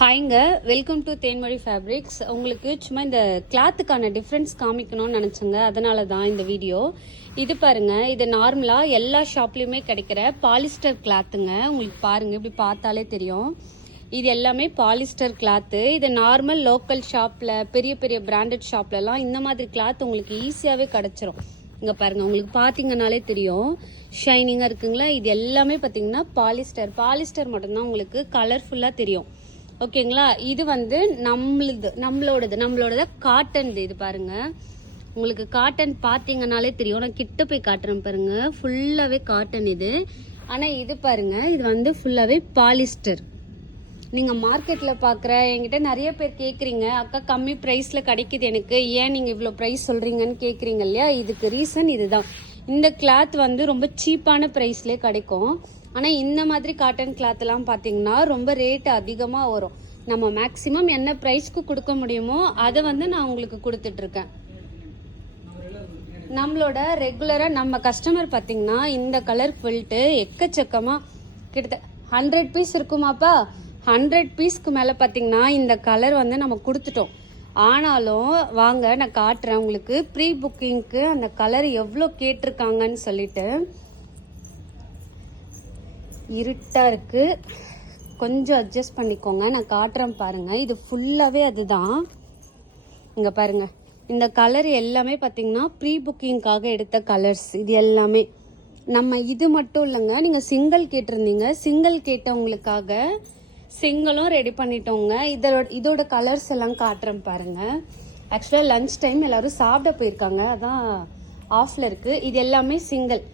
ஹாய்ங்க, welcome to Thenmozhi fabrics. உங்களுக்கு சும்மா இந்த கிளாத்துக்கான டிஃப்ரென்ஸ் காமிக்கணும்னு நினச்சேங்க, அதனால தான் இந்த வீடியோ. இது பாருங்க, இது நார்மலாக எல்லா ஷாப்லேயுமே கிடைக்கிற பாலிஸ்டர் கிளாத்துங்க. உங்களுக்கு பாருங்க, இப்படி பார்த்தாலே தெரியும். இது எல்லாமே பாலிஸ்டர் கிளாத்து. இது நார்மல் லோக்கல் ஷாப்பில், பெரிய பெரிய பிராண்டட் ஷாப்லலாம் இந்த மாதிரி கிளாத் உங்களுக்கு ஈஸியாகவே கிடச்சிரும். இங்கே பாருங்கள், உங்களுக்கு பார்த்தீங்கன்னாலே தெரியும், ஷைனிங்காக இருக்குங்களா. இது எல்லாமே பார்த்தீங்கன்னா பாலிஸ்டர் மட்டும்தான் உங்களுக்கு கலர்ஃபுல்லாக தெரியும். ஓகேங்களா. இது வந்து நம்மளோடது காட்டன். இது பாருங்க, உங்களுக்கு காட்டன் பார்த்தீங்கன்னாலே தெரியும். நான் கிட்ட போய் காட்டுறேன் பாருங்க, ஃபுல்லாகவே காட்டன் இது. ஆனால் இது பாருங்க, இது வந்து ஃபுல்லாகவே பாலிஸ்டர். நீங்கள் மார்க்கெட்டில் பார்க்குற, என்கிட்ட நிறைய பேர் கேட்குறீங்க, அக்கா கம்மி ப்ரைஸில் கிடைக்குது எனக்கு, ஏன் நீங்கள் இவ்வளோ ப்ரைஸ் சொல்கிறீங்கன்னு கேட்குறீங்க இல்லையா. இதுக்கு ரீசன் இதுதான். இந்த கிளாத் வந்து ரொம்ப சீப்பான ப்ரைஸ்லேயே கிடைக்கும். ஆனால் இந்த மாதிரி காட்டன் கிளாத்லாம் பார்த்தீங்கன்னா ரொம்ப ரேட்டு அதிகமாக வரும். நம்ம மேக்ஸிமம் என்ன ப்ரைஸ்க்கு கொடுக்க முடியுமோ அதை வந்து நான் உங்களுக்கு கொடுத்துட்ருக்கேன். நம்மளோட ரெகுலராக நம்ம கஸ்டமர் பார்த்தீங்கன்னா இந்த கலர் ஃபில்ட்டு எக்கச்சக்கமாக கிட்டத்தட்ட 100 பீஸ் இருக்குமாப்பா. 100 பீஸ்க்கு மேலே பார்த்தீங்கன்னா இந்த கலர் வந்து நம்ம கொடுத்துட்டோம். ஆனாலும் வாங்க நான் காட்டுறேன் உங்களுக்கு, ப்ரீ புக்கிங்க்கு அந்த கலர் எவ்வளோ கேட்டிருக்காங்கன்னு சொல்லிட்டு. இருட்டாக இருக்குது, கொஞ்சம் அட்ஜஸ்ட் பண்ணிக்கோங்க, நான் காட்டுறேன் பாருங்கள். இது ஃபுல்லாகவே அதுதான். இங்கே பாருங்கள், இந்த கலர் எல்லாமே பார்த்தீங்கன்னா ப்ரீ புக்கிங்காக எடுத்த கலர்ஸ். இது எல்லாமே நம்ம இது மட்டும் இல்லைங்க, நீங்கள் சிங்கிள் கேட்டிருந்தீங்க, சிங்கிள் கேட்டவங்களுக்காக சிங்கிளும் ரெடி பண்ணிட்டோங்க. இதோட கலர்ஸ் எல்லாம் காட்டுறேன் பாருங்கள். ஆக்சுவலாக லன்ச் டைம் எல்லோரும் சாப்பிட போயிருக்காங்க, அதான் ஆஃபில் இருக்குது. இது எல்லாமே சிங்கிள்.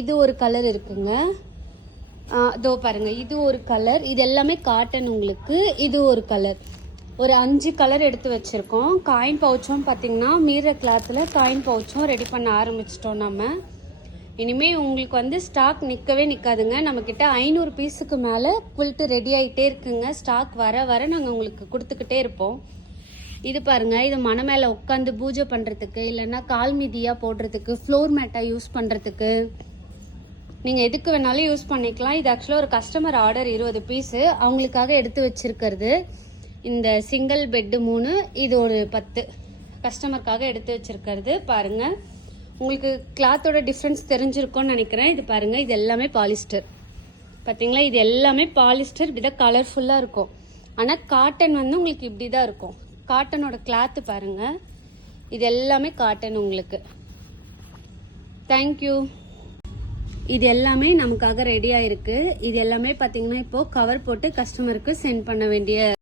இது ஒரு கலர் இருக்குங்க, இதோ பாருங்க, இது ஒரு கலர். இது எல்லாமே காட்டன் உங்களுக்கு. இது ஒரு கலர். ஒரு 5 கலர் எடுத்து வச்சிருக்கோம். காயின் பவுச்சும் பார்த்தீங்கன்னா மீற கிளாத்தில் காயின் பவுச்சும் ரெடி பண்ண ஆரம்பிச்சிட்டோம் நம்ம. இனிமேல் உங்களுக்கு வந்து ஸ்டாக் நிற்கவே நிற்காதுங்க. நம்மக்கிட்ட 500 பீஸுக்கு மேலே குவில்ட்டு ரெடி ஆகிட்டே இருக்குங்க. ஸ்டாக் வர வர நாங்கள் உங்களுக்கு கொடுத்துக்கிட்டே இருப்போம். இது பாருங்கள், இது மன மேலே உட்காந்து பூஜை பண்ணுறதுக்கு, இல்லைன்னா கால் மீதியாக போடுறதுக்கு, ஃப்ளோர் மேட்டாக யூஸ் பண்ணுறதுக்கு, நீங்கள் எதுக்கு வேணாலும் யூஸ் பண்ணிக்கலாம். இது ஆக்சுவலாக ஒரு கஸ்டமர் ஆர்டர் 20 பீஸு அவங்களுக்காக எடுத்து வச்சிருக்கிறது. இந்த சிங்கிள் பெட்டு 3, இது ஒரு 10 கஸ்டமருக்காக எடுத்து வச்சிருக்கிறது. பாருங்கள், உங்களுக்கு கிளாத்தோட டிஃப்ரென்ஸ் தெரிஞ்சிருக்கும்னு நினைக்கிறேன். இது பாருங்கள், இது எல்லாமே பாலிஸ்டர். பார்த்தீங்களா, இது எல்லாமே பாலிஸ்டர். இப்படி தான் கலர்ஃபுல்லாக இருக்கும். ஆனால் காட்டன் வந்து உங்களுக்கு இப்படி தான் இருக்கும். காட்டனோட கிளாத்து பாருங்கள், இது எல்லாமே காட்டன் உங்களுக்கு. தேங்க்யூ. இது எல்லாமே நமக்காக ரெடியாக இருக்குது. இது எல்லாமே பார்த்தீங்கன்னா இப்போது கவர் போட்டு கஸ்டமருக்கு சென்ட் பண்ண வேண்டிய